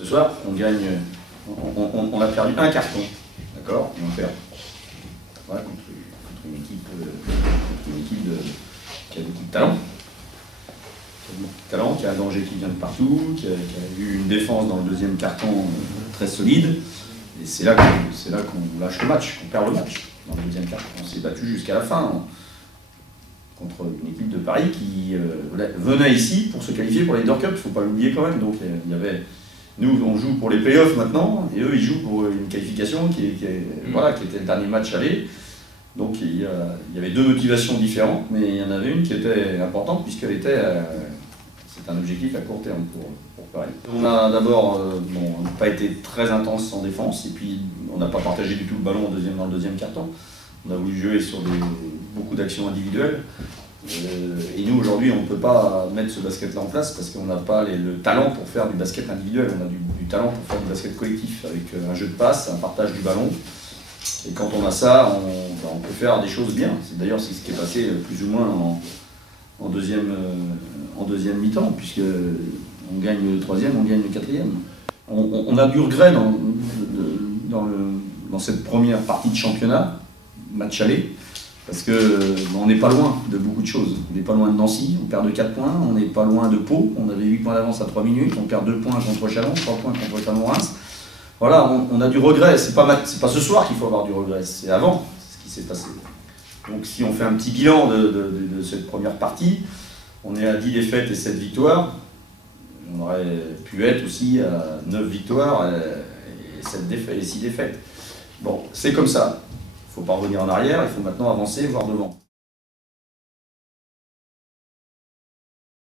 Ce soir, on gagne, on a perdu un carton, d'accord, et on perd. Voilà, contre une équipe, qui a beaucoup de talent. Qui a un danger qui vient de partout, qui a eu une défense dans le deuxième carton très solide. Et c'est là qu'on lâche le match, qu'on perd le match. Dans le deuxième carton, on s'est battu jusqu'à la fin contre une équipe de Paris qui venait ici pour se qualifier pour les Leader Cup, il ne faut pas l'oublier quand même. Donc il y avait, nous on joue pour les playoffs maintenant, et eux ils jouent pour une qualification qui était le dernier match aller. Donc il y avait deux motivations différentes, mais il y en avait une qui était importante puisqu'elle était, c'est un objectif à court terme pour Paris. On a d'abord pas été très intense en défense, et puis on n'a pas partagé du tout le ballon dans le deuxième carton. On a voulu jouer sur beaucoup d'actions individuelles. Et nous, aujourd'hui, on ne peut pas mettre ce basket-là en place parce qu'on n'a pas le talent pour faire du basket individuel. On a du talent pour faire du basket collectif, avec un jeu de passe, un partage du ballon. Et quand on a ça, on peut faire des choses bien. D'ailleurs, c'est ce qui est passé plus ou moins en deuxième mi-temps, puisqu'on gagne le troisième, on gagne le quatrième. On a du regret dans cette première partie de championnat, match aller, parce qu'on n'est pas loin de beaucoup de choses. On n'est pas loin de Nancy, on perd de 4 points, on n'est pas loin de Pau, on avait 8 points d'avance à 3 minutes, on perd 2 points contre Chalon, 3 points contre Clermont-Reims. Voilà, on a du regret, c'est pas ce soir qu'il faut avoir du regret, c'est avant ce qui s'est passé. Donc si on fait un petit bilan de cette première partie, on est à 10 défaites et 7 victoires, on aurait pu être aussi à 9 victoires et 6 défaites. Bon, c'est comme ça. Il ne faut pas revenir en arrière, il faut maintenant avancer, voir devant.